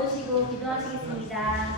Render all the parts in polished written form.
모으시고 기도하시겠습니다.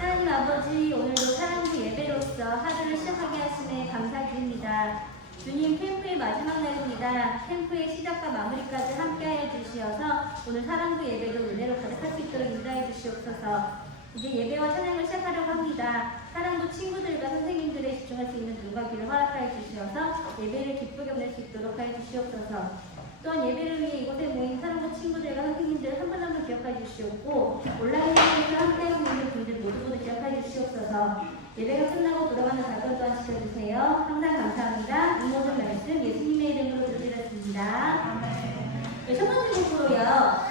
하나님 아버지, 오늘도 사랑부 예배로서 하루를 시작하게 하심에 감사드립니다. 주님, 캠프의 마지막 날입니다. 캠프의 시작과 마무리까지 함께하여 주시어서 오늘 사랑부 예배도 은혜로 가득할 수 있도록 인도해 주시옵소서. 이제 예배와 찬양을 시작하려고 합니다. 사랑부 친구들과 선생님들에 집중할 수 있는 눈과 귀를 허락하여 주시어서 예배를 기쁘게 보낼 수 있도록 하여 주시옵소서. 또한 예배를 위해 이곳에 모인 사랑부 친구들과 선생님들 한 분 한 분 기억하여 주시옵고, 온라인에서 함께하고 있는 분들 모두 기억하여 주시옵소서. 예배가 끝나고 돌아가는 발걸 또한 지켜주세요. 항상 감사합니다. 이 모든 말씀 예수님의 이름으로 드리겠습니다. 네, 첫 번째 곡으로요,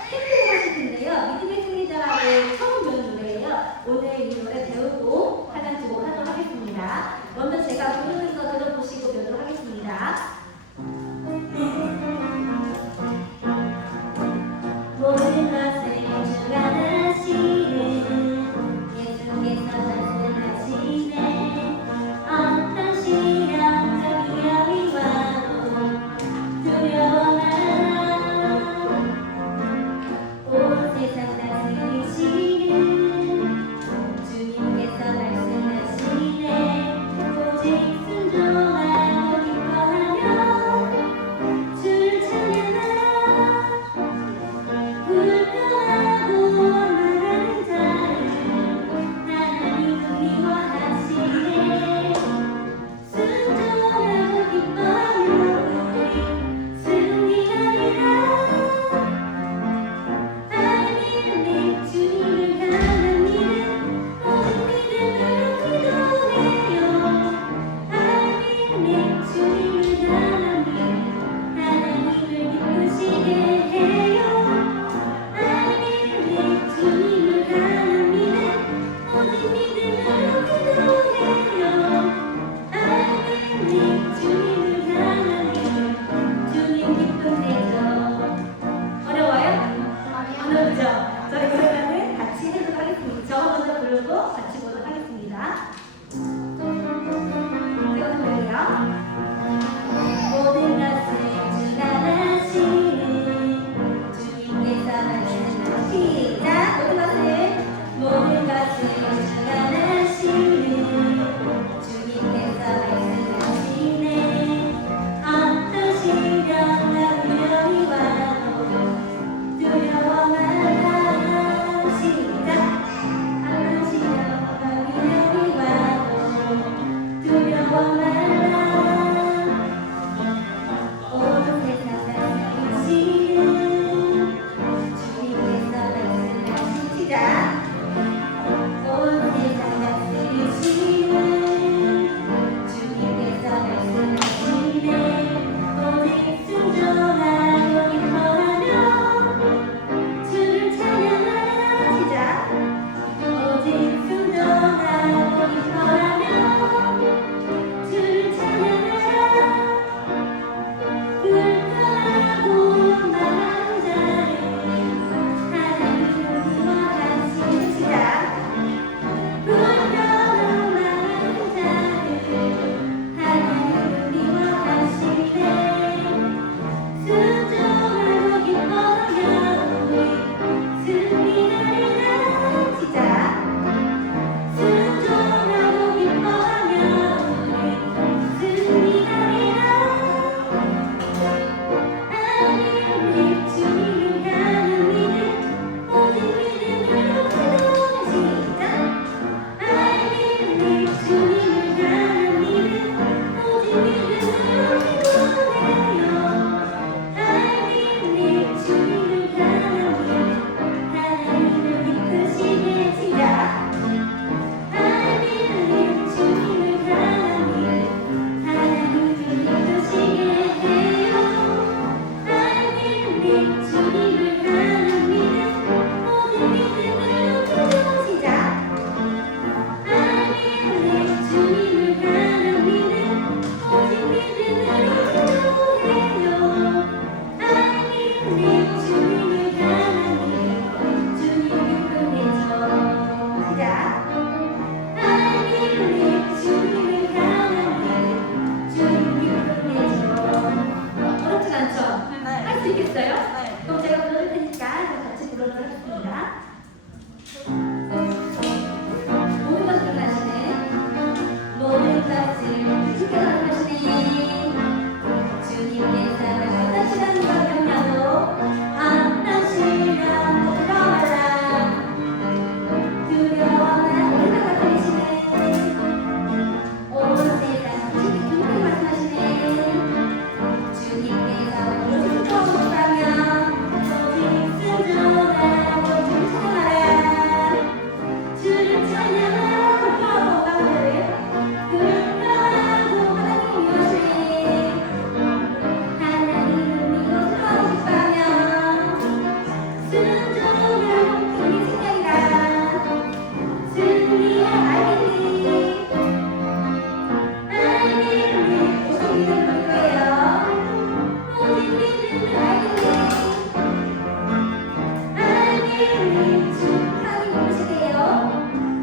캠프를 하실 텐데요, 믿음의 승리자라고 처음 배운 노래예요. 오늘 이 노래 배우고 하나 두 곡 하도록 하겠습니다. 먼저 제가 부르는 거 들어보시고 배우도록 하겠습니다. 모든 것을 주관하시는 예수께서 말씀하시네. 어떤 시련적 위험이 와도 두려워 마라. 온 세상 다스리시는 주님께서 말씀하시네. 오직 순종하고 기뻐하며 주를 찬양하라. 불평하고 말하는 자를 하나님은 미워하시네. 순종하고 기뻐하며 우리 승리하리라. 하나님의 주님을 향한 믿음, 모든 믿음으로 기도해요. 하나님의 주님을 향한 믿음, 하나님을 기쁘시게 해요. 하나님의 주님을 향한 믿음, 모든 믿음으로 기도해요. 하나님의 주님을 향한 믿음, 주님 기쁨 되죠. 어려워요? 어렵죠? 저희 그러면은 같이 해보도록 하겠습니다. 저 먼저 부르고 같이 보도록 하겠습니다. 제가 부를게요. 모든 것을 주관하시는 주님께서 말씀하시는 시작! 모든 것을 주관하시는 주님께서 말씀하시네. 어떤 시련과 위험이 와도 두려워 마라. 시작! 어떤 시련과 모든 것을 가시네. 모든 것을 주께서 하시네. 주님께서 어떤 시간과 병야도 어떤 시간도 들어가라. 두려워하는 우리가 들리시네. 온 세상 주님께 말씀하시네. 주님께서 오직 수고하고 싶다면 오직 순종하고 주를 찬양하라. 주를 찬양하고 가운데를 그러하고 하나님을 위하시네. 하나님을 믿고 수고하고 싶다면 순종하고 그의 생각이라. 승리의 알겠니? 알겠니? 오직 믿음을 거예요. 오직 믿음을 알겠니? 알겠니? 주 하나님 오시게요.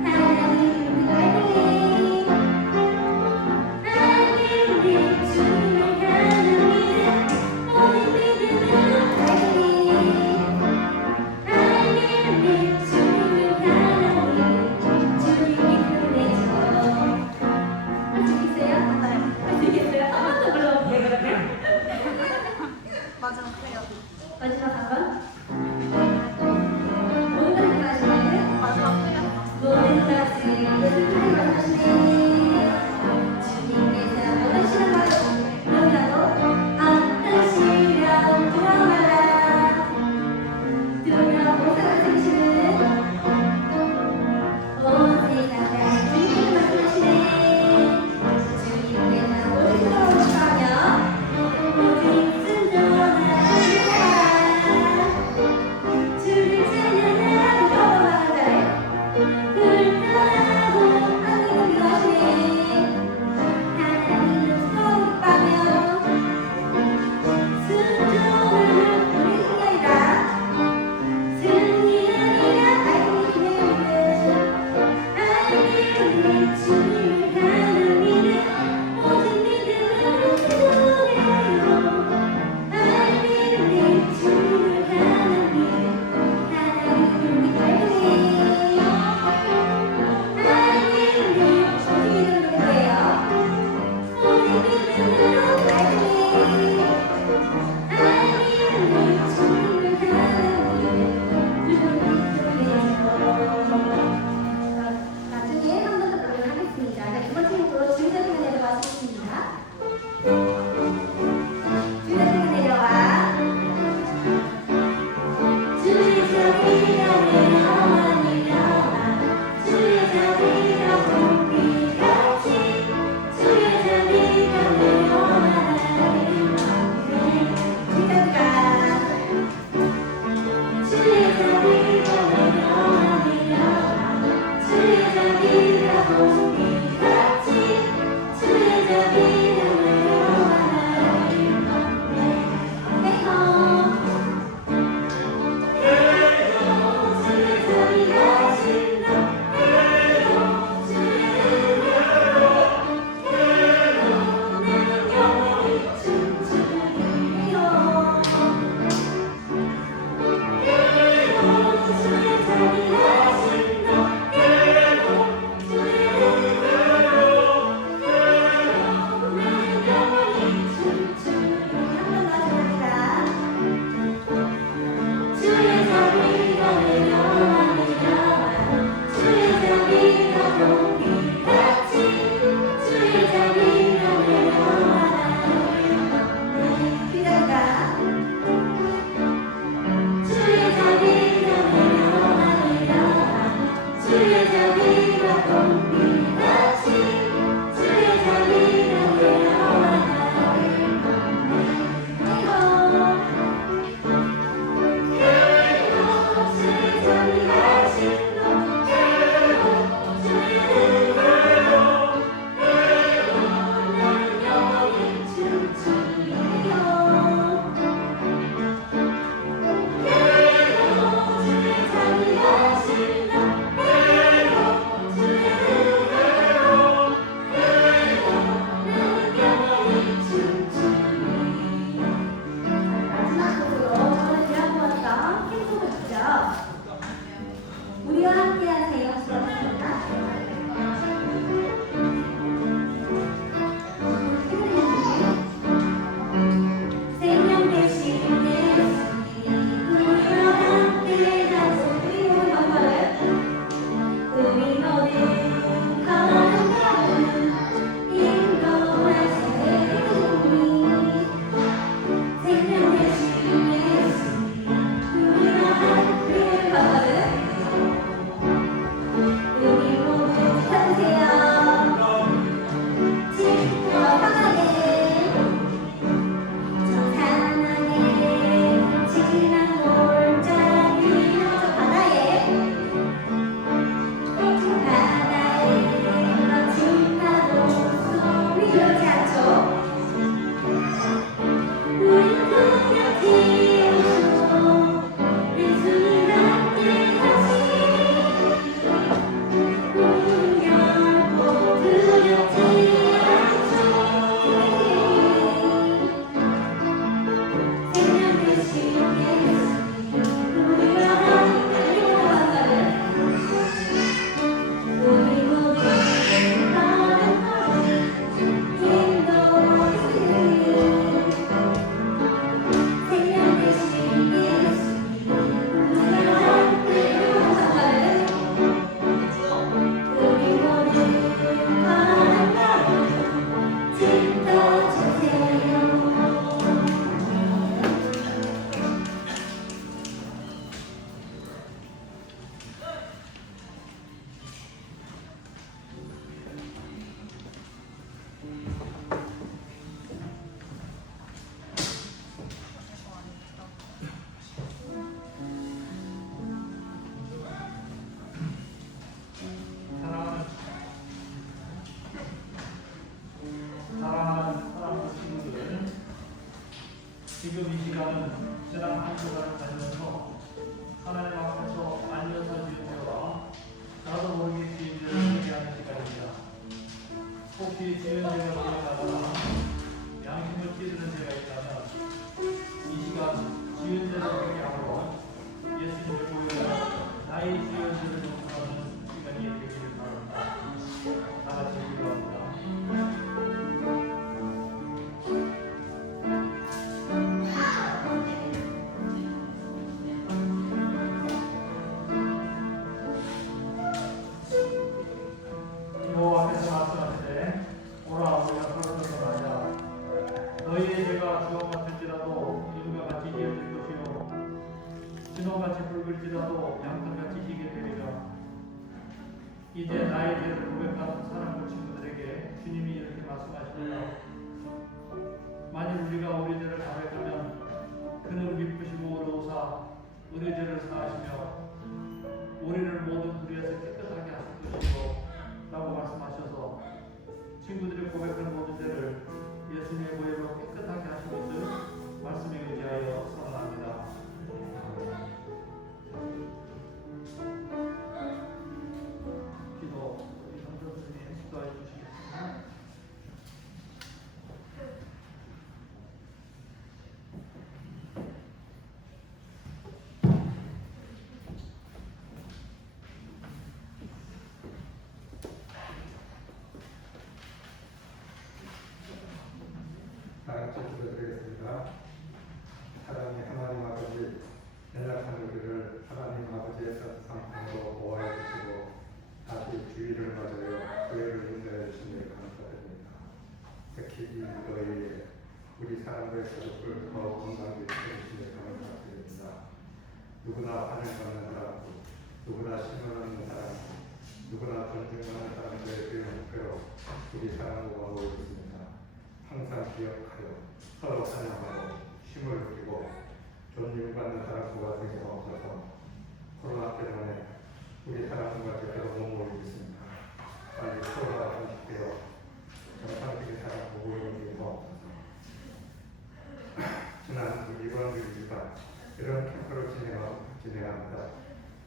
하나님을 알겠니? 알겠니? 주님을 향한 믿음. 오직 믿음을 알겠니? 알겠니? 주님을 향한 믿음. 주님이 끝내죠. 하시겠어요? 하시겠어요? 한 번 더 불러볼게요, 그러면. 마지막 해요. 마지막 한 번. 모든 것을 가시네. 마지막 해요. 모든 것을 예수님께 말씀하시네. 주님께서 어떤 시간과 병야도 어떤 시련 두려워하라. 두려워 생기시는 온 세상 다 주님께 말씀하시네. 주님께서 오직 수고하고 싶다면 오직 순종하라. 주를 찬양하고 걸어가는 자를 불편하고 하나님을 위하시네. 이제 나의 죄를 고백하는 사랑하는 친구들에게 주님이 이렇게 말씀하십니다. 만일 우리가 우리 죄를 고백하면 그는 미쁘시고 의로우사 우리 죄를 사하시며 우리를 모든 불의에서 깨끗하게 하실 것이고 라고 말씀하셔서 친구들이 고백하는 모든 죄를 예수님의 보혈로 깨끗하게 하신 것을 말씀에 의지하여 선언합니다. 기도 우리 성도들이 기도해 주시겠습니다. 다 같이 기도드리겠습니다. 사랑의 하나님 아버지, 연약한 우리를 하나님 아버지의 상품으로 보호해 주시고 다시 주의를 맞아요 교회를 인도해 주시니 감사드립니다. 특히 이 무더위에 우리 사람들의 가족을 더 건강히 지켜주시니 감사드립니다. 누구나 환을 받는 사람, 누구나 신뢰하는 사람, 누구나 존중하는 사람들의 목표로 우리 사랑으로 가고 있습니다. 항상 기억하여 서로 사랑하고 힘을 느끼고 존중받는 사람과 되게 없어서 코로나 때문에 우리 사람과 제대로 못 모이고 있습니다. 빨리 코로나가 종식되어 정상적인 사람 모이는 게 없어서 지난 이번 주일간 이런 캠프를 진행합니다.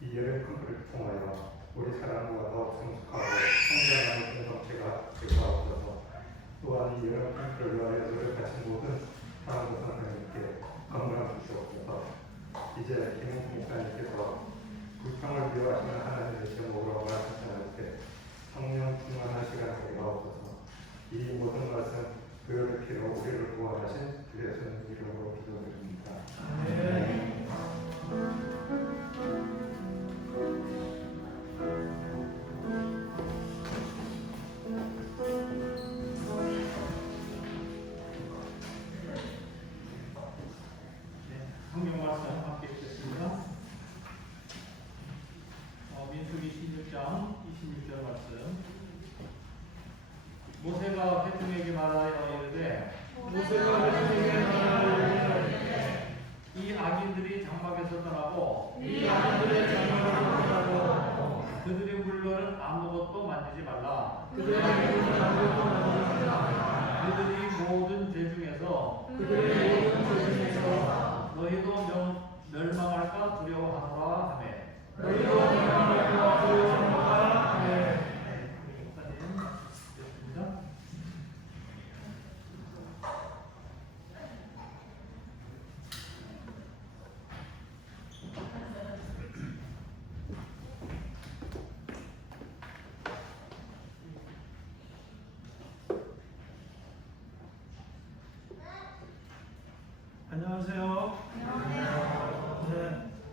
이 여름 캠프를 통하여 우리 사람과 더 성숙하고 성장하는 공동체가 되고 없어서 또한 이 여러 캠프를 위하여 노력하신 모든 사랑과 선생님께 건강 주시옵소서. 이제 김홍수 목사님께서 불평을 미워하시는 하나님의 제목으로 말씀하실 때 성령 충만한 시간 되게 하옵소서. 이 모든 말씀 교회를 필요 우리를 구원하신 주 예수님 이름으로 기도드립니다. 아멘. 성경 말씀 함께 읽겠습니다. 민수기 16장 26절 말씀. 모세가 회중에게 말하여 이르되 이 악인들이 장막에서 떠나고 그들의 물건은 아무것도 만지지 말라. 그들이 모든 죄 중에서 너희도 멸망할까 두려워하노라 하매. 안녕하세요. 네,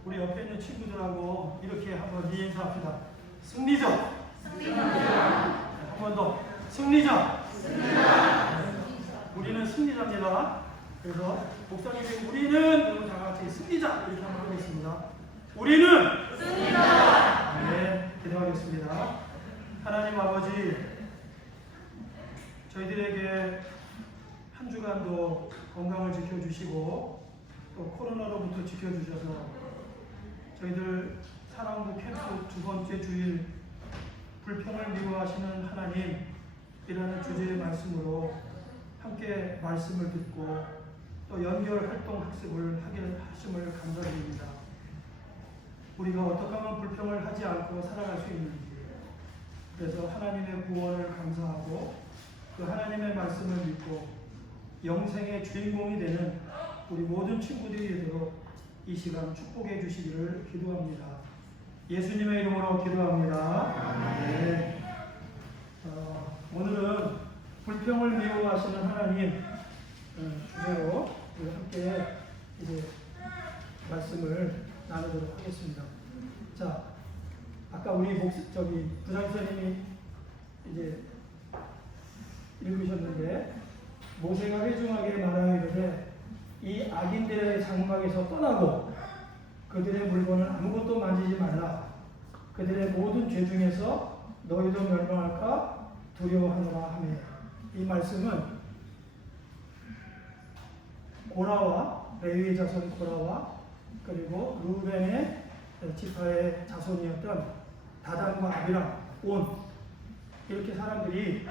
우리 옆에 있는 친구들하고 이렇게 한번 인사합시다. 승리자. 네, 한 번 더. 승리자. 우리는 승리자입니다. 그래서 목사님이 우리는 그러면 다 같이 승리자 이렇게 한번 하겠습니다. 우리는 승리자. 네, 기도하겠습니다. 하나님 아버지, 저희들에게 한 주간도 건강을 지켜주시고 또 코로나로부터 지켜주셔서 저희들 사랑부 캠프 두 번째 주일 불평을 미워하시는 하나님이라는 주제의 말씀으로 함께 말씀을 듣고 또 연결 활동 학습을 하게 하심을 감사드립니다. 우리가 어떻게 하면 불평을 하지 않고 살아갈 수 있는지, 그래서 하나님의 구원을 감사하고 그 하나님의 말씀을 믿고 영생의 주인공이 되는 우리 모든 친구들이 되도록 이 시간 축복해 주시기를 기도합니다. 예수님의 이름으로 기도합니다. 네. 오늘은 불평을 미워하시는 하나님 주제로 우리 함께 이제 말씀을 나누도록 하겠습니다. 자, 아까 우리 부장선생님이 이제 읽으셨는데, 모세가 회중하게 말하기를 이 악인들의 장막에서 떠나고 그들의 물건을 아무것도 만지지 말라. 그들의 모든 죄 중에서 너희도 멸망할까 두려워하노라 하며, 이 말씀은 고라와 레위의 자손 고라와 그리고 루벤의 지파의 자손이었던 다단과 아비람, 온, 이렇게 사람들이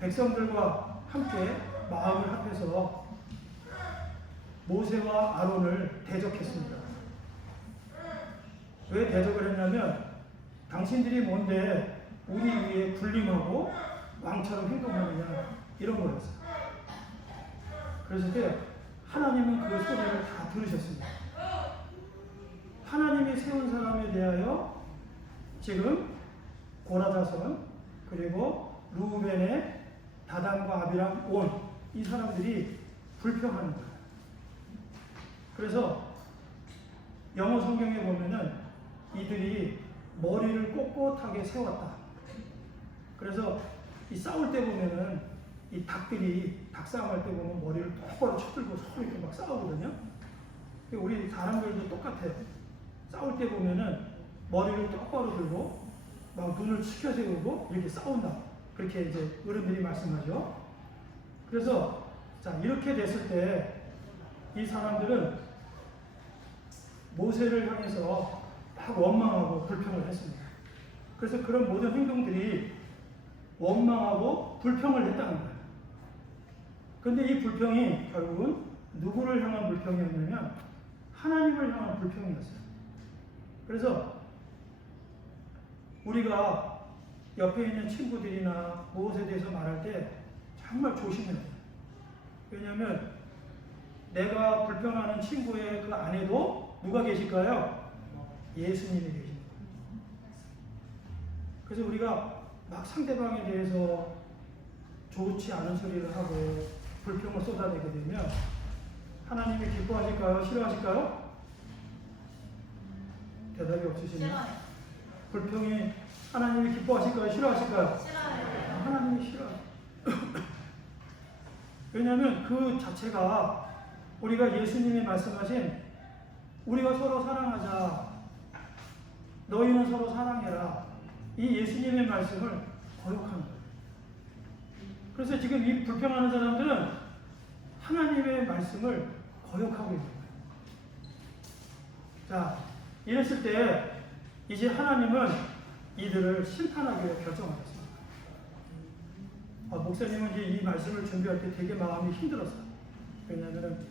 백성들과 함께 마음을 합해서 모세와 아론을 대적했습니다. 왜 대적을 했냐면 당신들이 뭔데 우리 위에 군림하고 왕처럼 행동하느냐, 이런 거였어요. 그래서 하나님은 그 소리를 다 들으셨습니다. 하나님이 세운 사람에 대하여 지금 고라 자손 그리고 루벤의 다단과 아비람, 온, 이 사람들이 불평하는 거예요. 그래서 영어 성경에 보면은 이들이 머리를 꼿꼿하게 세웠다. 그래서 이 싸울 때 보면은 이 닭들이 닭싸움할 때 보면 머리를 똑바로 쳐들고 서로 이렇게 막 싸우거든요. 우리 사람들도 똑같아요. 싸울 때 보면은 머리를 똑바로 들고 막 눈을 치켜 세우고 이렇게 싸운다. 그렇게 이제 어른들이 말씀하죠. 그래서 자, 이렇게 됐을 때 이 사람들은 모세를 향해서 막 원망하고 불평을 했습니다. 그래서 그런 모든 행동들이 원망하고 불평을 했다는 거예요. 그런데 이 불평이 결국은 누구를 향한 불평이었냐면 하나님을 향한 불평이었어요. 그래서 우리가 옆에 있는 친구들이나 무엇에 대해서 말할 때 정말 조심해야 돼요. 왜냐하면 내가 불평하는 친구의 그 안에도 누가 계실까요? 예수님이 계십니다. 그래서 우리가 막 상대방에 대해서 좋지 않은 소리를 하고 불평을 쏟아내게 되면 하나님이 기뻐하실까요? 싫어하실까요? 대답이 없으시네요. 싫어요. 불평이 하나님이 기뻐하실까요? 싫어하실까요? 싫어요. 하나님이 싫어요. 왜냐하면 그 자체가 우리가 예수님이 말씀하신 우리가 서로 사랑하자, 너희는 서로 사랑해라, 이 예수님의 말씀을 거역하는 거예요. 그래서 지금 이 불평하는 사람들은 하나님의 말씀을 거역하고 있는 거예요. 자, 이랬을 때 이제 하나님은 이들을 심판하기로 결정하셨습니다. 목사님은 이제 이 말씀을 준비할 때 되게 마음이 힘들었어요. 왜냐하면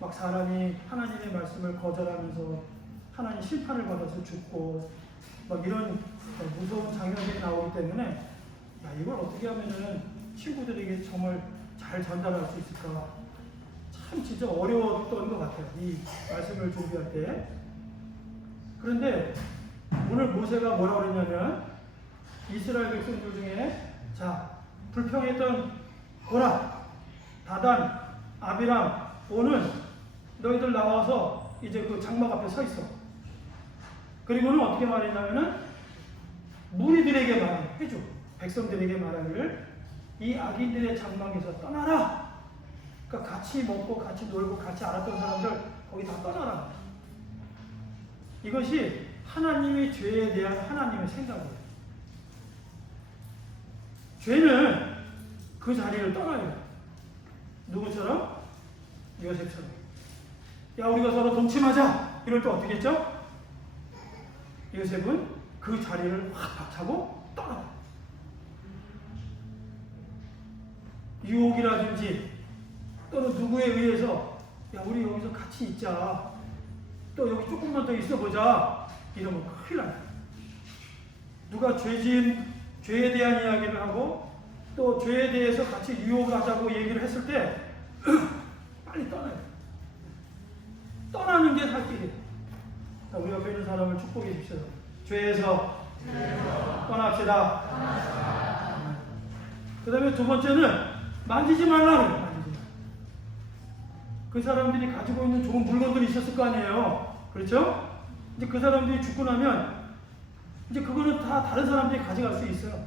막 사람이 하나님의 말씀을 거절하면서 하나님 심판을 받아서 죽고 막 이런 무서운 장면들이 나오기 때문에 야, 이걸 어떻게 하면은 친구들에게 정말 잘 전달할 수 있을까, 참 진짜 어려웠던 것 같아요. 이 말씀을 준비할 때. 그런데 오늘 모세가 뭐라고 그랬냐면 이스라엘 백성들 중에 자, 불평했던 고라, 다단, 아비람, 온은 너희들 나와서 이제 그 장막 앞에 서 있어. 그리고는 어떻게 말했냐면은 무리들에게 말해줘. 백성들에게 말하기를 이 악인들의 장막에서 떠나라. 그러니까 같이 먹고 같이 놀고 같이 알았던 사람들 거기 다 떠나라. 이것이 하나님의 죄에 대한 하나님의 생각이에요. 죄는 그 자리를 떠나요. 누구처럼? 요셉처럼. 야, 우리가 서로 동침하자. 이럴 때 어떻게 했죠? 요셉은 그 자리를 확 박차고 떠나요. 유혹이라든지 또는 누구에 의해서 야, 우리 여기서 같이 있자. 또 여기 조금만 더 있어보자. 이러면 큰일 나요. 누가 죄에 대한 이야기를 하고 또 죄에 대해서 같이 유혹하자고 얘기를 했을 때 빨리 떠나요. 떠나는 게 살 길이에요. 우리 옆에 있는 사람을 축복해 주십시오. 죄에서 떠납시다. 그 다음에 두 번째는 만지지 말라고. 만지지 말라. 그 사람들이 가지고 있는 좋은 물건들이 있었을 거 아니에요. 그렇죠? 이제 그 사람들이 죽고 나면 이제 그거는 다 다른 사람들이 가져갈 수 있어요.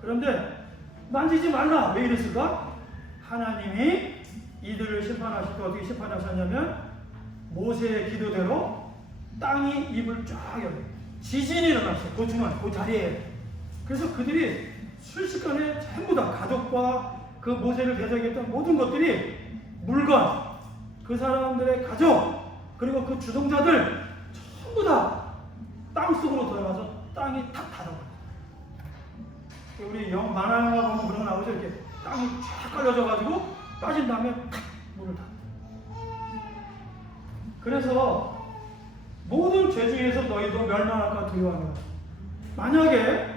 그런데 만지지 말라. 왜 이랬을까? 하나님이 이들을 심판하실 때 어떻게 심판하셨냐면 모세의 기도대로 땅이 입을 쫙 열어요. 지진이 일어났어요. 그 중간, 그 자리에. 그래서 그들이 순식간에 전부 다 가족과 그 모세를 대적했던 모든 것들이 물건, 그 사람들의 가족, 그리고 그 주동자들 전부 다 땅속으로 들어가서 땅이 탁 닫아버렸어요. 우리 만화 영화 보면 그런 거 나오죠. 이렇게 땅이 쫙 깔려져가지고 빠진 다음에 탁 물을 닫아. 그래서 모든 죄 중에서 너희도 멸망할까 두려워하노라. 만약에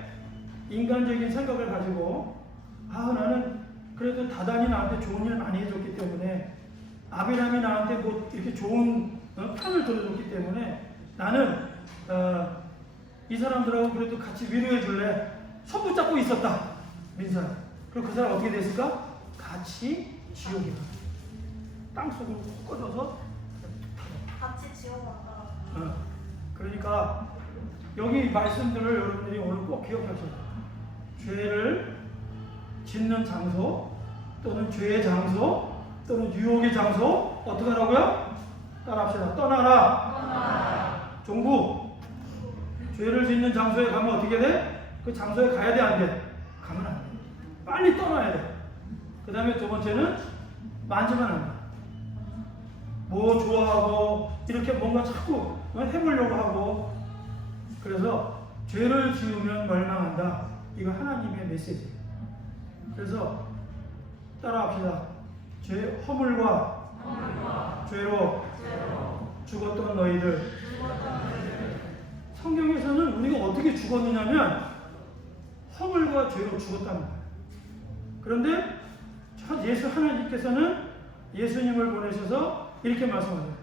인간적인 생각을 가지고 나는 그래도 다단이 나한테 좋은 일 많이 해줬기 때문에 아비람이 나한테 뭐 이렇게 좋은 편을 들어줬기 때문에 나는 이 사람들하고 그래도 같이 위로해 줄래? 손 붙잡고 있었다. 민사. 그럼 그 사람 어떻게 됐을까? 같이 지옥에 가. 땅속으로 푹 꺼져서 같이 지옥 왔다. 그러니까 여기 말씀들을 여러분들이 오늘 꼭 기억하셔야 돼요. 죄를 짓는 장소 또는 죄의 장소 또는 유혹의 장소 어떻게 하라고요? 따라합시다. 떠나라. 종부. 죄를 짓는 장소에 가면 어떻게 돼? 그 장소에 가야 돼, 안 돼? 가면 안 돼. 빨리 떠나야 돼. 그 다음에 두 번째는 만지면 안 돼. 뭐 좋아하고 이렇게 뭔가 자꾸 해보려고 하고. 그래서 죄를 지으면 멸망한다. 이거 하나님의 메시지예요. 그래서 따라합시다. 허물과 죄로 죽었던 너희들. 성경에서는 우리가 어떻게 죽었느냐면 허물과 죄로 죽었다는 거예요. 그런데 예수 하나님께서는 예수님을 보내셔서 이렇게 말씀하세요.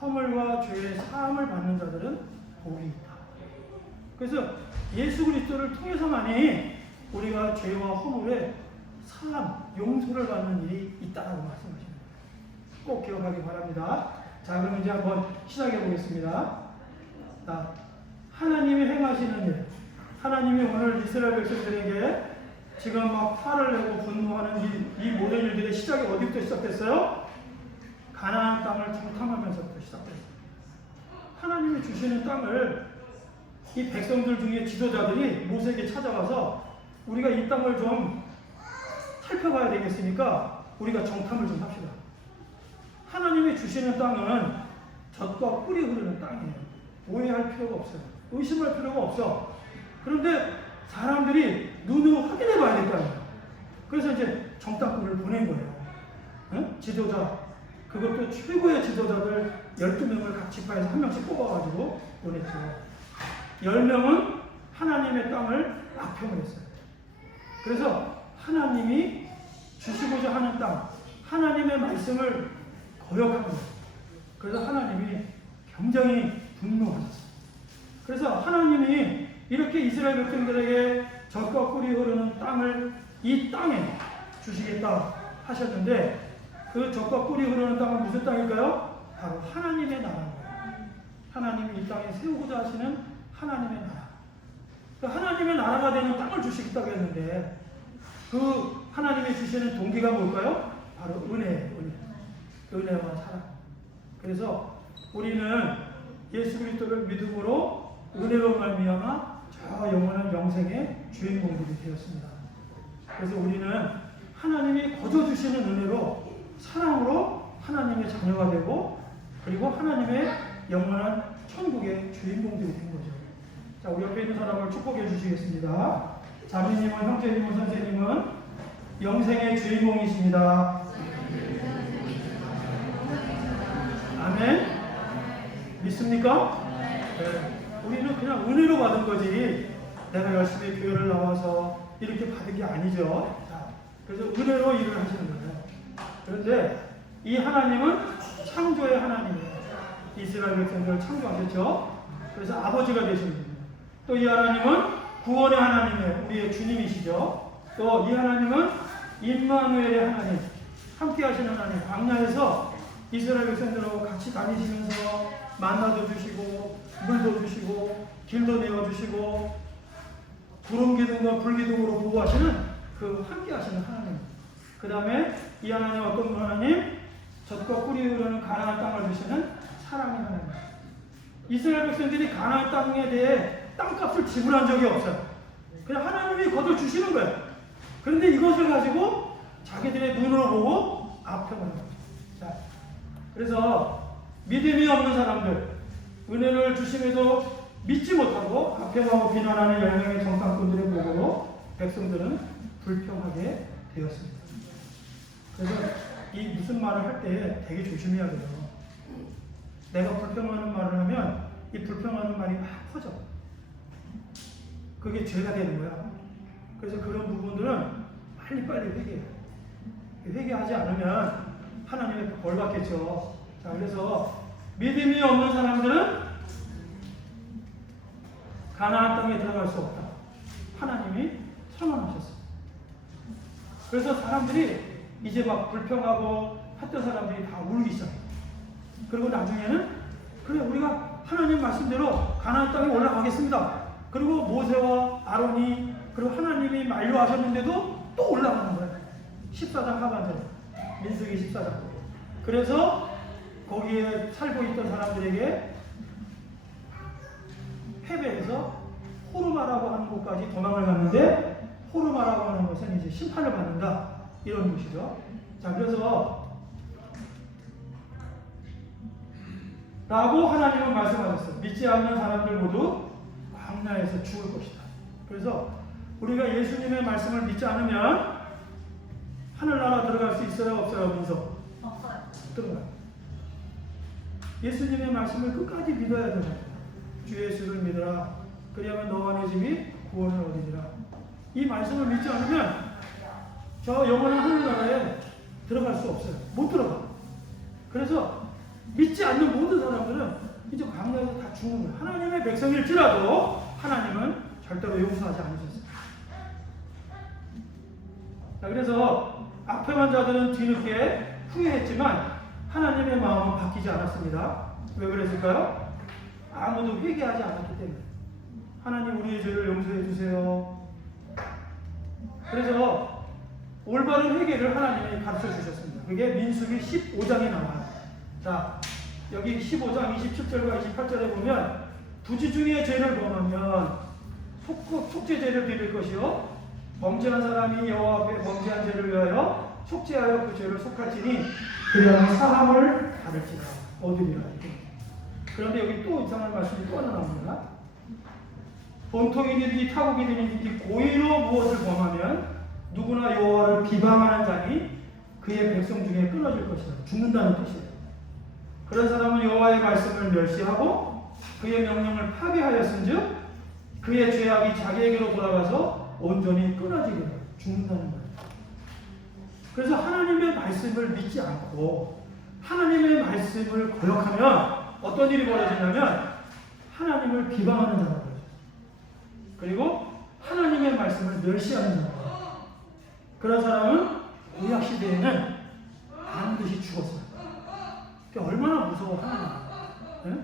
허물과 죄의 사함을 받는 자들은 복이 있다. 그래서 예수 그리스도를 통해서만이 우리가 죄와 허물의 사함, 용서를 받는 일이 있다라고 말씀하십니다. 꼭 기억하기 바랍니다. 자, 그럼 이제 한번 시작해 보겠습니다. 자, 하나님이 행하시는 일. 하나님이 오늘 이스라엘 백성들에게 지금 막 화를 내고 분노하는 이 모든 일들의 시작이 어디부터 시작됐어요? 가나안 땅을 정탐하면서부터 시작됐어요. 하나님이 주시는 땅을 이 백성들 중에 지도자들이 모세에게 찾아와서 우리가 이 땅을 좀 살펴봐야 되겠으니까 우리가 정탐을 좀 합시다. 하나님이 주시는 땅은 젖과 꿀이 흐르는 땅이에요. 오해할 필요가 없어요. 의심할 필요가 없어. 그런데 사람들이 눈으로 확인해 봐야 될 거 아니에요. 그래서 이제 정탐꾼을 보낸 거예요. 응? 지도자, 그것도 최고의 지도자들 12명을 각 지파에서 한 명씩 뽑아가지고 보냈죠. 10명은 하나님의 땅을 악평을 했어요. 그래서 하나님이 주시고자 하는 땅, 하나님의 말씀을 거역한 거예요. 그래서 하나님이 굉장히 분노하셨어요. 그래서 하나님이 이렇게 이스라엘 백성들에게 젖과 꿀이 흐르는 땅을 이 땅에 주시겠다 하셨는데 그 젖과 꿀이 흐르는 땅은 무슨 땅일까요? 바로 하나님의 나라인 거예요. 하나님이 이 땅에 세우고자 하시는 하나님의 나라. 그 하나님의 나라가 되는 땅을 주시겠다고 했는데 그 하나님이 주시는 동기가 뭘까요? 바로 은혜예요. 은혜와 사랑. 그래서 우리는 예수 그리스도를 믿음으로 은혜로 말미암아 저 영원한 영생의 주인공들이 되었습니다. 그래서 우리는 하나님이 거저 주시는 은혜로 사랑으로 하나님의 자녀가 되고 그리고 하나님의 영원한 천국의 주인공들이 된 거죠. 자, 우리 옆에 있는 사람을 축복해 주시겠습니다. 자매님은, 형제님은, 선생님은 영생의 주인공이십니다. 아멘? 믿습니까? 네. 우리는 그냥 은혜로 받은 거지 내가 열심히 교회를 나와서 이렇게 받은 게 아니죠. 자, 그래서 은혜로 일을 하시는 거예요. 그런데 이 하나님은 창조의 하나님이에요. 이스라엘 백성들을 창조하셨죠. 그래서 아버지가 되시는 겁니다. 또 이 하나님은 구원의 하나님이에요. 우리의 주님이시죠. 또 이 하나님은 임마누엘의 하나님, 함께 하시는 하나님. 광야에서 이스라엘 백성들하고 같이 다니시면서 만나도 주시고 물도 주시고 길도 내어주시고 구름 기둥과 불 기둥으로 보호하시는 그 함께 하시는 하나님. 그 다음에 이 하나님 어떤 하나님? 젖과 꿀이 흐르는 가나안 땅을 주시는 사랑의 하나님. 이스라엘 백성들이 가나안 땅에 대해 땅값을 지불한 적이 없어요. 그냥 하나님이 거둬 주시는 거예요. 그런데 이것을 가지고 자기들의 눈으로 보고 악평을 합니다. 자, 그래서 믿음이 없는 사람들, 은혜를 주심에도 믿지 못하고 악평하고 비난하는 10명의 정탐꾼들의 보고로 백성들은 불평하게 되었습니다. 그래서 이 무슨 말을 할 때 되게 조심해야 돼요. 내가 불평하는 말을 하면 이 불평하는 말이 막 퍼져. 그게 죄가 되는 거야. 그래서 그런 부분들은 빨리빨리 회개해요. 회개하지 않으면 하나님의 벌 받겠죠. 자, 그래서 믿음이 없는 사람들은 가나안 땅에 들어갈 수 없다. 하나님이 선언하셨어요. 그래서 사람들이 이제 막 불평하고 했던 사람들이 다 울기 시작해요. 그리고 나중에는 그래 우리가 하나님 말씀대로 가나안 땅에 올라가겠습니다. 그리고 모세와 아론이 그리고 하나님이 만류하셨는데도 또 올라가는 거예요. 14장 하반절 민수기 14장. 그래서 거기에 살고 있던 사람들에게 패배해서 호르마라고 하는 곳까지 도망을 갔는데 호르마라고 하는 것은 이제 심판을 받는다 이런 곳이죠. 자, 그래서 라고 하나님은 말씀하셨어요. 믿지 않는 사람들 모두 광야에서 죽을 것이다. 그래서 우리가 예수님의 말씀을 믿지 않으면 하늘나라 들어갈 수 있어요? 없어요? 민서? 없어요. 들어가요. 예수님의 말씀을 끝까지 믿어야 되는 거예요. 주 예수를 믿어라. 그리하면 너와 내 집이 구원을 얻으리라. 이 말씀을 믿지 않으면 저 영원한 하늘나라에 들어갈 수 없어요. 못 들어가. 그래서 믿지 않는 모든 사람들은 이제 광야에서 다 죽는 거예요. 하나님의 백성일지라도 하나님은 절대로 용서하지 않으셨어요. 자, 그래서 악평한 자들은 뒤늦게 후회했지만 하나님의 마음은 바뀌지 않았습니다. 왜 그랬을까요? 아무도 회개하지 않았기 때문에. 하나님 우리의 죄를 용서해 주세요. 그래서 올바른 회개를 하나님이 가르쳐 주셨습니다. 그게 민수기 15장에 나와요. 자, 여기 15장 27절과 28절에 보면 부지 중에 죄를 범하면 속죄죄를 드릴 것이요 범죄한 사람이 여호와 앞에 범죄한 죄를 위하여 속죄하여 그 죄를 속할지니 그리하면 사함을 받을지라 얻으리라. 그런데 여기 또 이상한 말씀이 또 하나 나옵니다. 본통이든지 타국이든지 고의로 무엇을 범하면 누구나 여호와를 비방하는 자니 그의 백성 중에 끊어질 것이다. 죽는다는 뜻이에요. 그런 사람은 여호와의 말씀을 멸시하고 그의 명령을 파괴하였은즉 그의 죄악이 자기에게로 돌아가서 온전히 끊어지게 돼요. 죽는다는 거예요. 그래서 하나님의 말씀을 믿지 않고 하나님의 말씀을 거역하면 어떤 일이 벌어지냐면 하나님을 비방하는 자가 벌어져요. 그리고 하나님의 말씀을 멸시하는 자가 벌어져요. 그런 사람은 구약 시대에는 반드시 죽었어요. 얼마나 무서워 하나님. 네?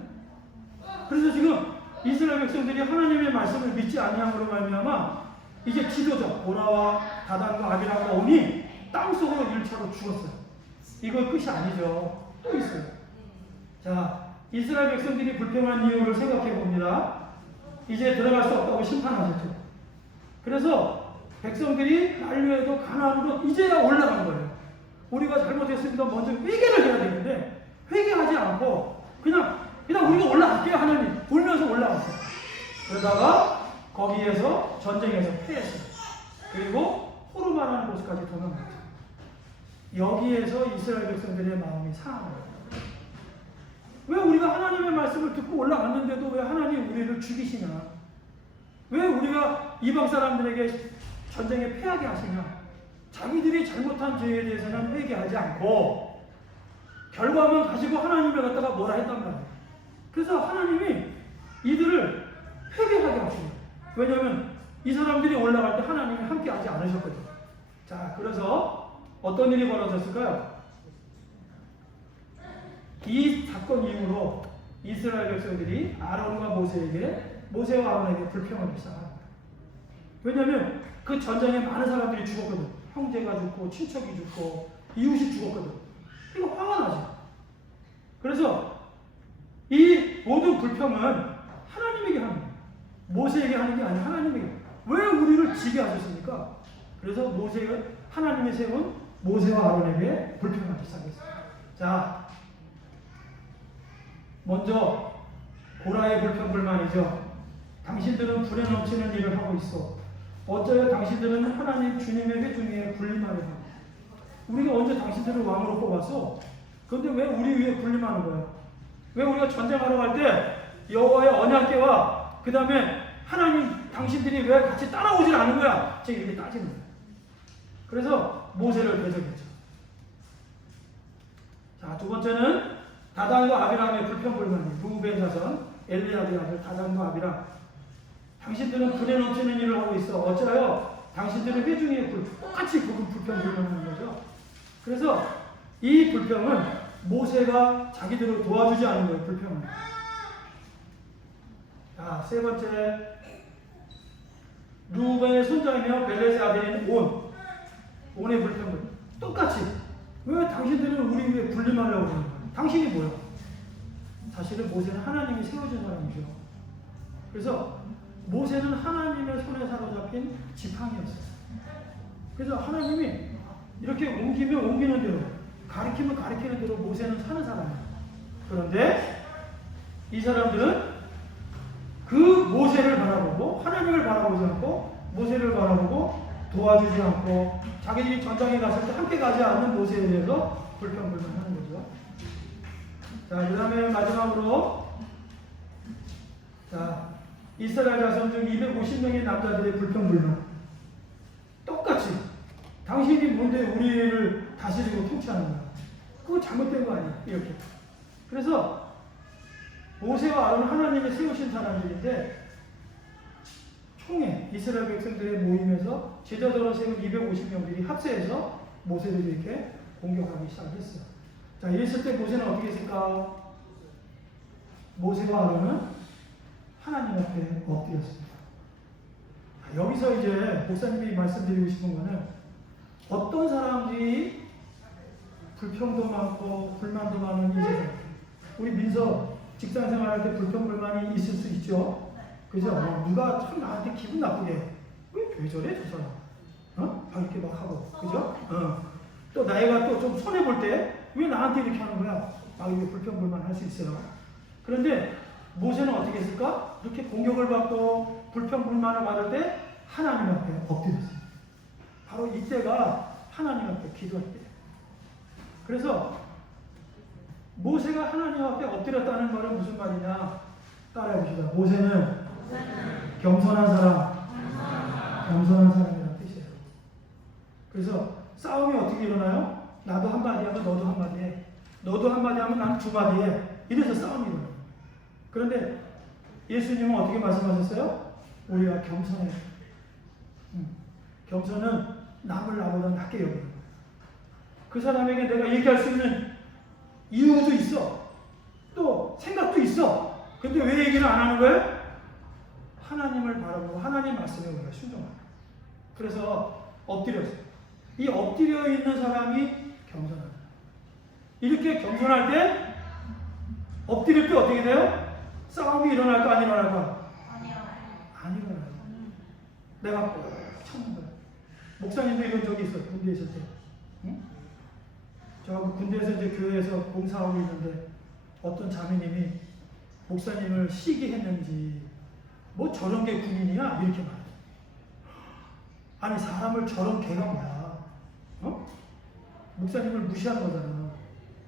그래서 지금 이스라엘 백성들이 하나님의 말씀을 믿지 아니함으로 말미암아 이제 지도자 보라와 다단과 아비람과 온이 땅속으로 1차로 죽었어요. 이거 끝이 아니죠. 또 있어요. 자, 이스라엘 백성들이 불평한 이유를 생각해 봅니다. 이제 들어갈 수 없다고 심판하셨죠. 그래서 백성들이 만류해도 가나안으로 이제야 올라간 거예요. 우리가 잘못했습니다. 먼저 회개를 해야 되는데 회개하지 않고 그냥 우리가 올라갈게요. 하나님 울면서 올라갔어요. 그러다가 거기에서 전쟁에서 패했어요. 그리고 호르마라는 곳까지 도망갔죠. 여기에서 이스라엘 백성들의 마음이 상한 거예요. 왜 우리가 하나님의 말씀을 듣고 올라갔는데도 왜 하나님 우리를 죽이시냐? 왜 우리가 이방 사람들에게 전쟁에 패하게 하시냐? 자기들이 잘못한 죄에 대해서는 회개하지 않고 결과만 가지고 하나님을 갖다가 뭐라 했단 말이에요. 그래서 하나님이 이들을 회개하게 하십니다. 왜냐하면 이 사람들이 올라갈 때 하나님이 함께 하지 않으셨거든요. 자, 그래서 어떤 일이 벌어졌을까요? 이 사건 이후로 이스라엘 백성들이 아론과 모세와 아론에게 불평하기 시작합니다. 왜냐하면 그 전쟁에 많은 사람들이 죽었거든. 형제가 죽고 친척이 죽고 이웃이 죽었거든. 이거 화가 나죠. 그래서 이 모든 불평은 하나님에게 하는 거예요. 모세에게 하는 게 아니라 하나님에게. 왜 우리를 지게 하셨습니까? 그래서 하나님이 세운 모세와 아론에게 불평하기 시작했어요. 자, 먼저 고라의 불평 불만이죠. 당신들은 불에 넘치는 일을 하고 있어. 어쩌여 당신들은 하나님 주님의 회중에 군림하려 하고. 우리가 언제 당신들을 왕으로 뽑았어? 그런데 왜 우리 위에 군림하는 거야? 왜 우리가 전쟁하러 갈 때 여호와의 언약궤와 그 다음에 하나님 당신들이 왜 같이 따라오질 않은 거야? 제가 이렇게 따지는 거예요. 그래서 모세를 배척했죠. 자, 두 번째는 다단과 아비람의 불평불만이. 루벤 자손 엘리압의 아들 다단과 아비람. 당신들은 불에 넘치는 일을 하고 있어. 어쩌라요? 당신들은 회중의 똑같이 불평불만하는 거죠. 그래서 이 불평은 모세가 자기들을 도와주지 않은 거예요. 불평은. 자, 세 번째, 루벤의 손자이며 벨렛의 아들인 온의 불평은 똑같이. 왜 당신들은 우리 위에 군림하려고 하는 거예요? 당신이 뭐야? 사실은 모세는 하나님이 세워준 사람이죠. 그래서 모세는 하나님의 손에 사로잡힌 지팡이였어요. 그래서 하나님이 이렇게 옮기면 옮기는 대로, 가리키면 가리키는 대로 모세는 사는 사람이에요. 그런데 이 사람들은 그 모세를 바라보고 하나님을 바라보지 않고 모세를 바라보고 도와주지 않고 자기들이 전장에 갔을 때 함께 가지 않는 모세에 대해서 불평불만하는 거죠. 자, 그 다음에 마지막으로, 자, 이스라엘 자손 중 250명의 남자들의 불평불만. 똑같이 당신이 뭔데 우리를 다스리고 통치하는 거야? 그거 잘못된 거 아니야? 이렇게. 그래서 모세와 아론은 하나님이 세우신 사람들인데 총회 이스라엘 백성들의 모임에서 제자들을 세운 250명들이 합세해서 모세를 이렇게 공격하기 시작했어요. 자, 이랬을 때 모세는 어떻게 했을까? 모세와 아론은 하나님 앞에 엎드렸습니다. 여기서 이제 목사님이 말씀드리고 싶은 거는 어떤 사람들이 불평도 많고 불만도 많은 이 세상. 우리 민서 직장 생활할 때 불평 불만이 있을 수 있죠. 그죠? 누가 참 나한테 기분 나쁘게 해. 왜 저래 저 사람? 막 이렇게 막 하고, 그죠? 또 나이가 또 좀 손해 볼 때 왜 나한테 이렇게 하는 거야? 막 이게 불평 불만 할 수 있어요. 그런데 모세는 어떻게 했을까? 이렇게 공격을 받고 불평 불만을 받을 때 하나님 앞에 엎드렸어요. 바로 이때가 하나님 앞에 기도할 때. 그래서 모세가 하나님 앞에 엎드렸다는 말은 무슨 말이냐? 따라해 봅시다. 모세는 겸손한 사람이라는 뜻이에요. 그래서 싸움이 어떻게 일어나요? 나도 한마디 하면 너도 한마디 해. 너도 한마디 하면 나는 두 마디 해. 이래서 싸움이 일어나요. 그런데 예수님은 어떻게 말씀하셨어요? 우리가 겸손해. 겸손은 남을 나보다 낮게 여기는 거예요. 그 사람에게 내가 얘기할 수 있는 이유도 있어. 또 생각도 있어. 근데 왜 얘기를 안 하는 거예요? 하나님을 바라보고 하나님 말씀에 우리가 순종하는 거예요. 그래서 엎드렸어요. 이 엎드려 있는 사람이 겸손한 거예요. 이렇게 겸손할 때 엎드릴 때 어떻게 돼요? 싸움이 일어날까 안 일어날까? 안 일어나요. 내가 꼭 참는 거예요. 목사님도 이런 적이 있어요. 군대에 있을 때. 응? 저 군대에서 이제 교회에서 봉사하고 있는데 어떤 자매님이 목사님을 시기했는지 뭐 저런 게 군인이야? 이렇게 말해요. 아니 사람을 저런 개가 뭐야? 목사님을 무시하는 거잖아.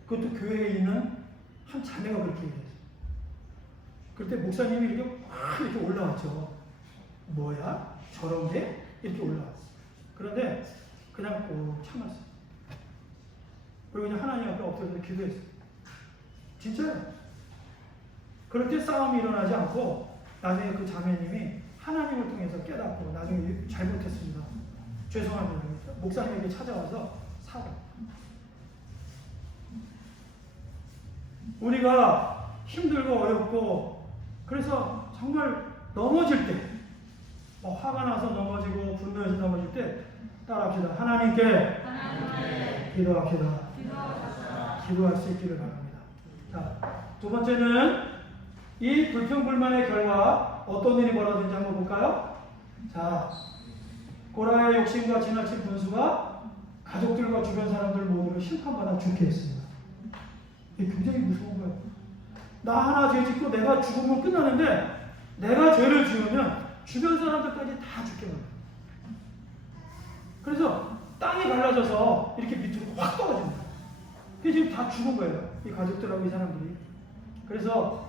그것도 교회에 있는 한 자매가 그렇게 얘기했어요. 그때 목사님이 이렇게 확 이렇게 올라왔죠. 뭐야? 저런 게? 이렇게 올라왔어. 그런데 그냥 꼭 참았어요. 그리고 그냥 하나님 앞에 엎드려서 기도했어요. 진짜요. 그럴 때 싸움이 일어나지 않고 나중에 그 자매님이 하나님을 통해서 깨닫고 나중에 잘못했습니다. 죄송합니다. 목사님에게 찾아와서 사과. 우리가 힘들고 어렵고 그래서 정말 넘어질 때 화가 나서 넘어지고 분노해서 넘어질 때 따라합시다. 하나님께 기도합시다. 기도할 수 있기를 바랍니다. 자, 두 번째는 이 불평불만의 결과 어떤 일이 벌어졌는지 한번 볼까요? 자, 고라의 욕심과 지나친 분수가 가족들과 주변 사람들 모두를 심판받아 죽게 했습니다. 이게 굉장히 무서운 거예요. 나 하나 죄 짓고 내가 죽으면 끝나는데 내가 죄를 지으면 주변 사람들까지 다 죽게 돼요. 그래서 땅이 갈라져서 이렇게 밑으로 확 떨어집니다. 그게 지금 다 죽은 거예요. 이 가족들하고 이 사람들이. 그래서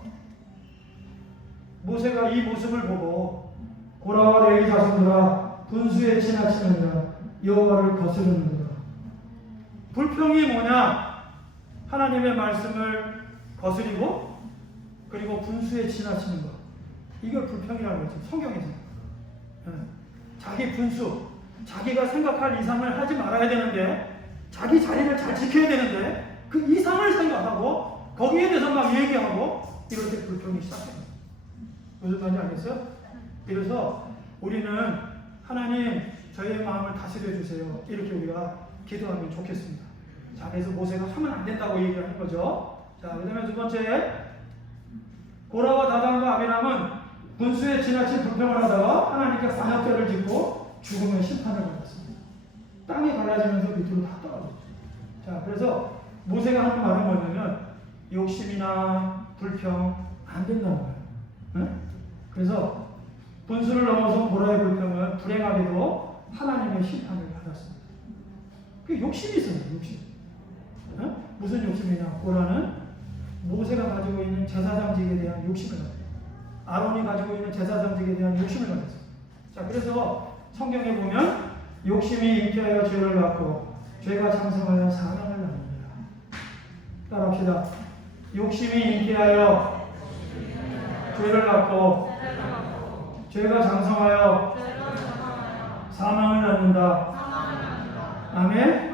모세가 이 모습을 보고 고라와 레위 자손들아 분수에 지나치느니라 여호와를 거스르는도다. 불평이 뭐냐? 하나님의 말씀을 거스리고 그리고 분수에 지나치는 것. 이걸 불평이라고 하죠. 성경에서. 자기 분수, 자기가 생각할 이상을 하지 말아야 되는데 자기 자리를 잘 지켜야 되는데 그 이상을 생각하고 거기에 대해서 막 얘기하고 이럴 때 불평이 시작합니다. 무슨 말인지 알겠어요? 그래서 우리는 하나님 저희의 마음을 다스려 주세요. 이렇게 우리가 기도하면 좋겠습니다. 자, 그래서 모세가 하면 안 된다고 얘기하는 거죠. 자, 그 다음에 두 번째, 고라와 다단과 아비람은 분수에 지나친 불평을 하다가 하나님께 반역죄를 짓고 죽음의 심판을 받았습니다. 땅이 갈라지면서 밑으로 다 떨어졌죠. 자, 그래서 모세가 하는 말은 뭐냐면 욕심이나 불평 안 된다는 거예요. 네? 그래서 분수를 넘어서 고라의 불평은 불행하게도 하나님의 심판을 받았습니다. 그 욕심이 있어요. 욕심. 네? 무슨 욕심이냐? 고라는 모세가 가지고 있는 제사장직에 대한 욕심을 가졌어요. 아론이 가지고 있는 제사장직에 대한 욕심을 가졌어요. 자, 그래서 성경에 보면 욕심이 잉태하여 죄를 낳고 죄가 장성하여 사망을 낳는다. 따라합시다. 욕심이 잉태하여 죄를 낳고 죄가 장성하여 사망을 낳는다. 아멘?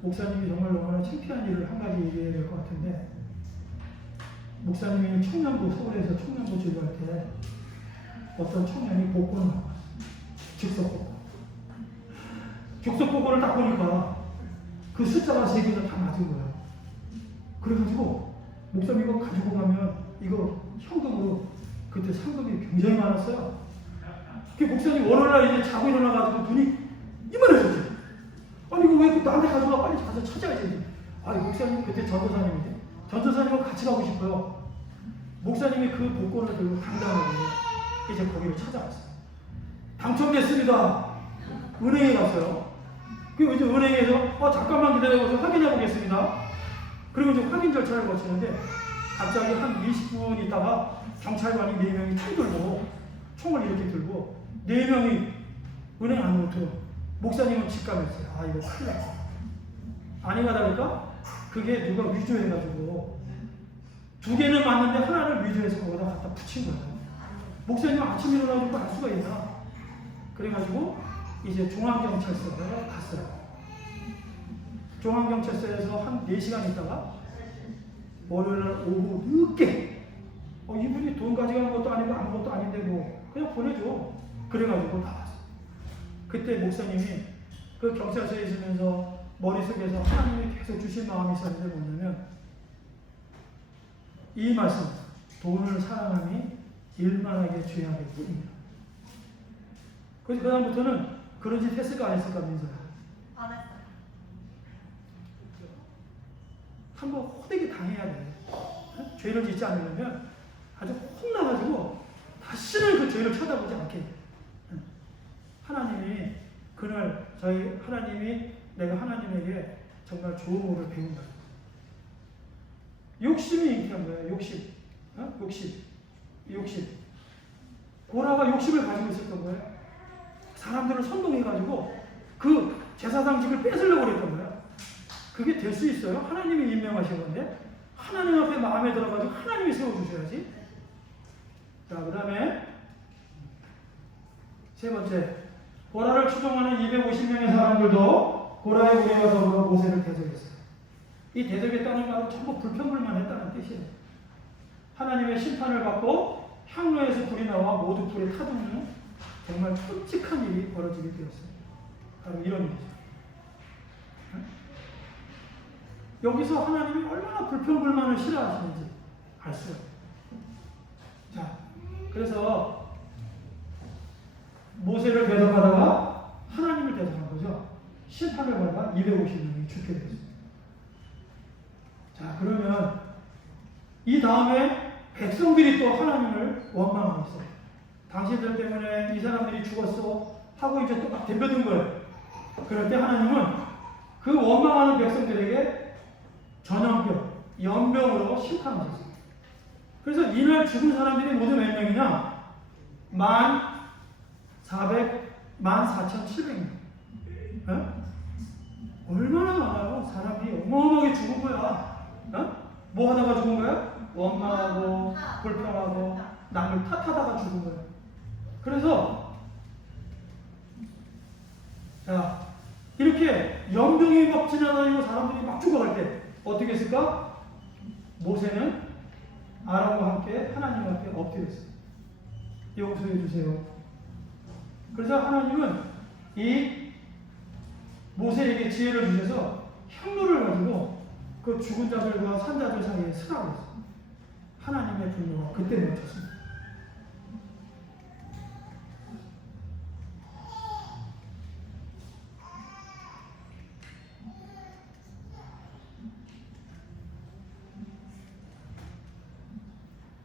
목사님이 정말 너무나 창피한 일을 한 가지 얘기해야 될 것 같은데, 목사님이 청년부, 서울에서 청년부 지도할 때 어떤 청년이 복권을 하고 왔어요. 즉석복권. 즉석복권을 딱 보니까 그 숫자가 3개가 다 맞은 거예요. 그래가지고 목사님 이거 가지고 가면 이거 현금으로, 그때 상금이 굉장히 많았어요. 그 목사님 월요일날 이제 자고 일어나가지고 눈이 이만해졌죠. 아니 이거 왜 나한테 가져가, 빨리 가서 찾아야지. 아니 목사님 그때 전도사님인데 전도사님하고 같이 가고 싶어요. 목사님이 그 복권을 들고 당당하게 이제 거기를 찾아갔어요. 당첨됐습니다. 은행에 갔어요. 그 이제 은행에서 잠깐만 기다려서 확인해 보겠습니다. 그리고 이제 확인 절차를 거치는데 갑자기 한 20분 있다가 경찰관이 4명이 총 들고 총을 이렇게 들고 4명이 은행 안으로 들어. 목사님은 집 가면서요. 아 이거 큰일 났어. 아니가 다를까? 그게 누가 위조해가지고 2개는 맞는데 하나를 위조해서 거기다 갖다 붙인 거예요. 목사님은 아침에 일어나서 알 수가 있나? 그래가지고 이제 중앙경찰서에 갔어요. 중앙경찰서에서 한 4시간 있다가 월요일 오후 늦게 이분이 돈 가져가는 것도 아니고 아무것도 아닌데 뭐 그냥 보내줘. 그래가지고 나왔어. 그때 목사님이 그 경찰서에 있으면서 머릿속에서 하나님이 계속 주신 마음이 있었는데 뭐냐면 이 말씀, 돈을 사랑함이 일만하게 죄악의 뿌입니다. 그래서 그 다음부터는 그런 짓 했을까 안 했을까 민서야? 안 했어요. 한번 호되게 당해야 돼. 죄를 짓지 않으려면 아주 혼나가지고 다시는 그 죄를 쳐다보지 않게. 하나님이 그날 내가 하나님에게 정말 좋은 거를 배운다. 욕심이 잉태한 거야. 욕심. 고라가 욕심을 가지고 있었던 거예요. 사람들을 선동해가지고 그 제사장직을 뺏으려고 그랬던 거야. 그게 될 수 있어요? 하나님이 임명하신 건데 하나님 앞에 마음에 들어가지고 하나님이 세워주셔야지. 자, 그 다음에 세 번째, 고라를 추종하는 250명의 사람들도 고라의 무리와 더불어 모세를 대적했어요. 이 대적했다는 말은 전부 불평불만했다는 뜻이에요. 하나님의 심판을 받고 향로에서 불이 나와 모두 불에 타죽는 정말 끔찍한 일이 벌어지게 되었어요. 바로 이런 일이죠. 여기서 하나님이 얼마나 불평불만을 싫어하시는지 알 수가 없어요. 자, 그래서 모세를 대적하다가 하나님을 대적한 거죠. 심판을 받아 250명이 죽게 됐습니다. 자, 그러면 이 다음에 백성들이 또 하나님을 원망하고 있어요. 당신들 때문에 이 사람들이 죽었어 하고 이제 또 막 덤벼든 거예요. 그럴 때 하나님은 그 원망하는 백성들에게 전염병, 연병으로 심판하셨어요. 그래서 이날 죽은 사람들이 모두 몇 명이냐? 14,700명. 얼마나 많아요? 사람이 어마어마하게 죽은 거야. 뭐 하다가 죽은 거야? 원망하고 불평하고 남을 탓하다가 죽은 거야. 그래서 자, 이렇게 연병이 막 지나다니고 사람들이 막 죽어갈 때 어떻게 했을까? 모세는 아론과 함께 하나님 앞에 엎드렸어요. 용서해 주세요. 그래서 하나님은 이 모세에게 지혜를 주셔서 향로를 가지고 그 죽은 자들과 산 자들 사이에 서라고 했어요. 하나님의 분노가 그때 멈췄습니다.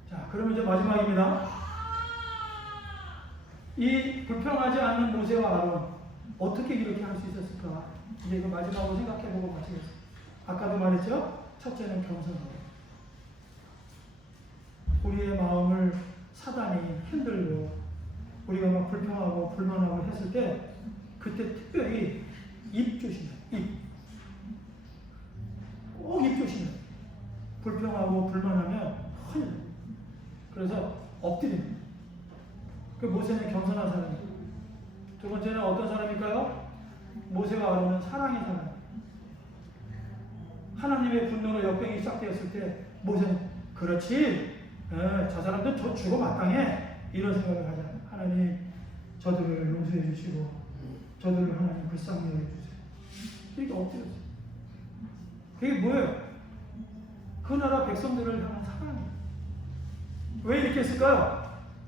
자, 그러면 이제 마지막입니다. 이 불평하지 않는 모세와 아론 어떻게 이렇게 할 수 있었을까? 이제 이거 마지막으로 생각해보고 마치겠습니다. 아까도 말했죠? 첫째는 겸손하고 우리의 마음을 사단이 흔들고 우리가 막 불평하고 불만하고 했을 때 그때 특별히 입 조심해요. 꼭 입 조심해요. 불평하고 불만하면 큰일 나요. 그래서 엎드립니다. 그 모세는 겸손한 사람이죠. 두 번째는 어떤 사람일까요? 모세와 아론은 사랑의 사람. 하나님의 분노로 역병이 시작되었을 때 모세는 그렇지, 저 사람도 저 죽어 마땅해 이런 생각을 하잖아요. 하나님 저들을 용서해 주시고 저들을 하나님 불쌍히 여겨주세요. 이렇게 엎드렸어요. 그게 뭐예요? 그 나라 백성들을 향한 사랑이에요. 왜 이렇게 했을까요?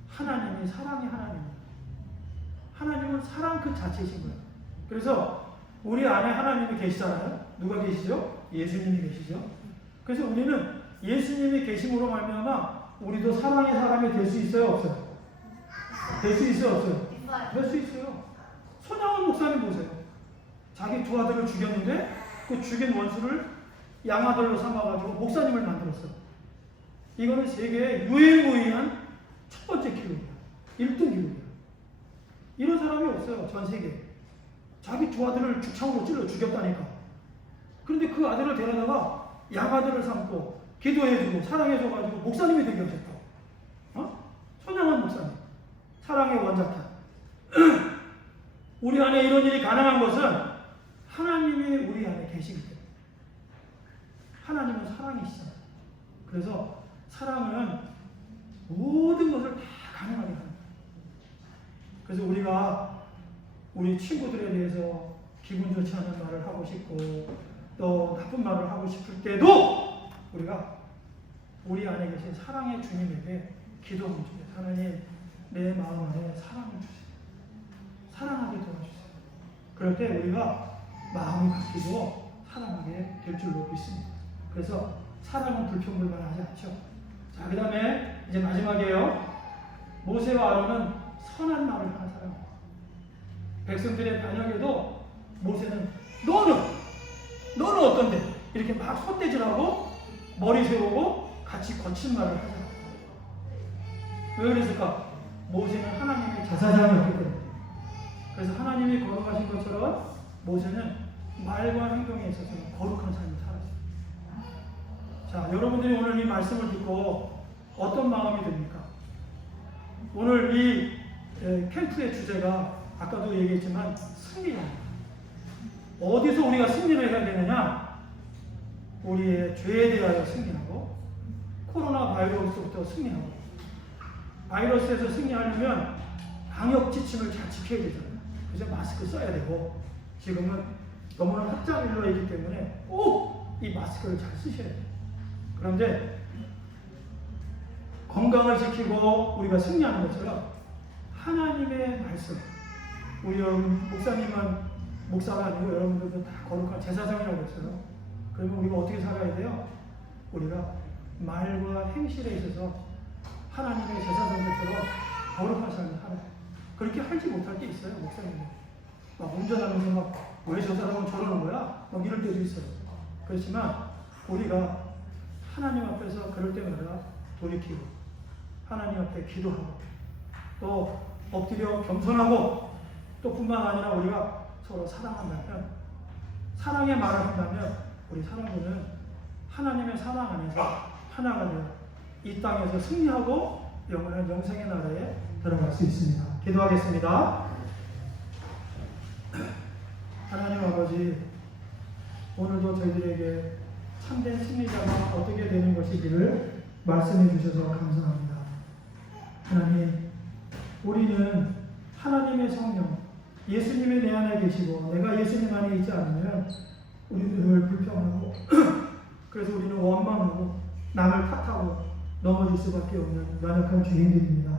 하나님이 사랑의 하나님이에요. 하나님은 사랑 그 자체이신 거예요. 그래서 우리 안에 하나님이 계시잖아요. 누가 계시죠? 예수님이 계시죠. 그래서 우리는 예수님이 계심으로 말미암아 우리도 사랑의 사람이 될 수 있어요, 없어요? 될 수 있어요, 없어요? 될 수 있어요. 손양원 목사님 보세요. 자기 두 아들을 죽였는데 그 죽인 원수를 양아들로 삼아가지고 목사님을 만들었어요. 이거는 세계의 유일무이한 첫 번째 기록이야. 1등 기록이야. 이런 사람이 없어요, 전 세계에. 자기 두 아들을 죽창으로 찔러 죽였다니까. 그런데 그 아들을 데려다가 양아들을 삼고 기도해주고 사랑해줘가지고 목사님이 되게 하셨다고. 손양원 목사님. 사랑의 원자탄. 우리 안에 이런 일이 가능한 것은 하나님이 우리 안에 계시기 때문에. 하나님은 사랑이시잖아요. 그래서 사랑은 모든 것을 다 가능하게 합니다. 그래서 우리가 우리 친구들에 대해서 기분 좋지 않은 말을 하고 싶고 또 나쁜 말을 하고 싶을 때도 우리가 우리 안에 계신 사랑의 주님에게 기도하면 돼요. 하나님 내 마음 안에 사랑을 주세요. 사랑하게 도와주세요. 그럴 때 우리가 마음이 바뀌고 사랑하게 될 줄로 믿습니다. 그래서 사랑은 불평불만하지 않죠. 자, 그 다음에 이제 마지막이에요. 모세와 아론은 선한 말을 하는 사람이에요. 백성들의 반역에도 모세는 너는 어떤데? 이렇게 막 헛대질하고 머리 세우고 같이 거친 말을 하잖아요. 왜 그랬을까? 모세는 하나님의 제사장이었기 때문에. 그래서 하나님이 거룩하신 것처럼 모세는 말과 행동에 있어서는 거룩한 삶을 살았어요. 자, 여러분들이 오늘 이 말씀을 듣고 어떤 마음이 듭니까? 오늘 이 캠프의 주제가 아까도 얘기했지만 승리입니다. 어디서 우리가 승리를 해야 되느냐? 우리의 죄에 대하여 승리하고 코로나 바이러스부터 승리하고 바이러스에서 승리하려면 방역 지침을 잘 지켜야 되잖아요. 그래서 마스크 써야 되고 지금은 너무나 확장일로이기 때문에 꼭 이 마스크를 잘 쓰셔야 돼요. 그런데 건강을 지키고 우리가 승리하는 것처럼 하나님의 말씀, 우리 목사님은 목사가 아니고 여러분들도 다 거룩한 제사장이라고 했어요. 그러면 우리가 어떻게 살아야 돼요? 우리가 말과 행실에 있어서 하나님의 제사장들처럼 거룩한 삶을 하라. 그렇게 하지 못할 때 있어요, 목사님은. 막 운전하면서 막 왜 저 사람은 저러는 거야? 막 이럴 때도 있어요. 그렇지만 우리가 하나님 앞에서 그럴 때마다 돌이키고 하나님 앞에 기도하고 또 엎드려 겸손하고 또 뿐만 아니라 우리가 서로 사랑한다면, 사랑의 말을 한다면 우리 사랑부는 하나님의 사랑 안에서 하나가 되어 이 땅에서 승리하고 영원한 영생의 나라에 들어갈 수 있습니다. 기도하겠습니다. 하나님 아버지, 오늘도 저희들에게 참된 승리자가 어떻게 되는 것이기를 말씀해 주셔서 감사합니다. 하나님, 우리는 하나님의 성령, 예수님이 내 안에 계시고 내가 예수님 안에 있지 않으면 우리는 늘 불평하고 그래서 우리는 원망하고 남을 탓하고 넘어질 수밖에 없는 연약한 죄인들입니다.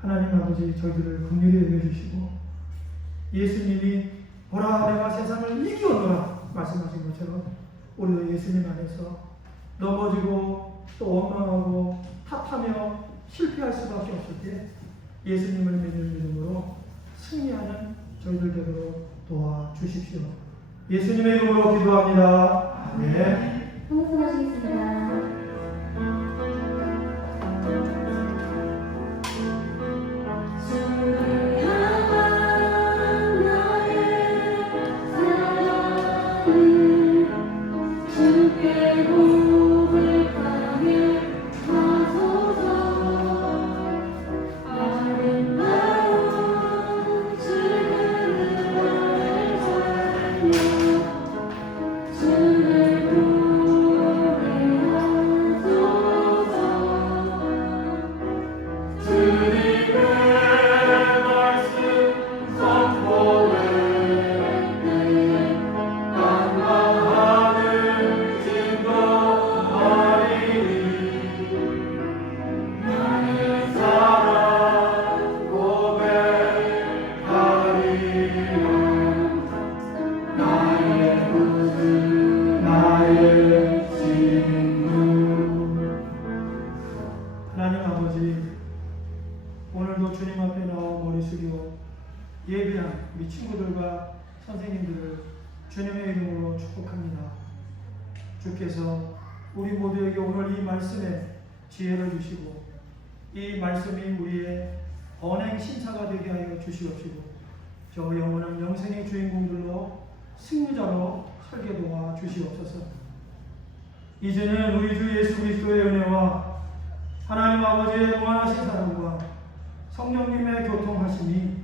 하나님 아버지, 저희들을 긍휼히 여겨주시고 예수님이 보라 내가 세상을 이기었노라 말씀하신 것처럼 우리도 예수님 안에서 넘어지고 또 원망하고 탓하며 실패할 수밖에 없을 때 예수님을 믿는 믿음으로 승리하는 저희들 되도록 도와주십시오. 예수님의 이름으로 기도합니다. 아멘. 성수하시겠습니다. 하나님 아버지, 오늘도 주님 앞에 나와 머리 숙여 예배한 우리 친구들과 선생님들을 주님의 이름으로 축복합니다. 주께서 우리 모두에게 오늘 이 말씀에 지혜를 주시고 이 말씀이 우리의 언행 신사가 되게 하여 주시옵시고 저 영원한 영생의 주인공들로 승리자로 살게 도와 주시옵소서. 이제는 우리 주 예수 그리스도의 은혜와 하나님 아버지의 무한하신 사랑과 성령님의 교통하심이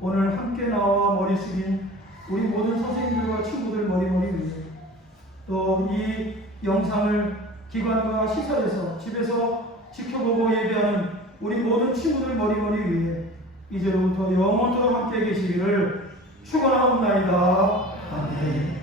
오늘 함께 나와 머리 숙인 우리 모든 선생님들과 친구들 머리 위에 또 이 영상을 기관과 시설에서 집에서 지켜보고 예배하는 우리 모든 친구들 머리 위에 이제로부터 영원토록 함께 계시기를 축원하옵나이다. 아멘.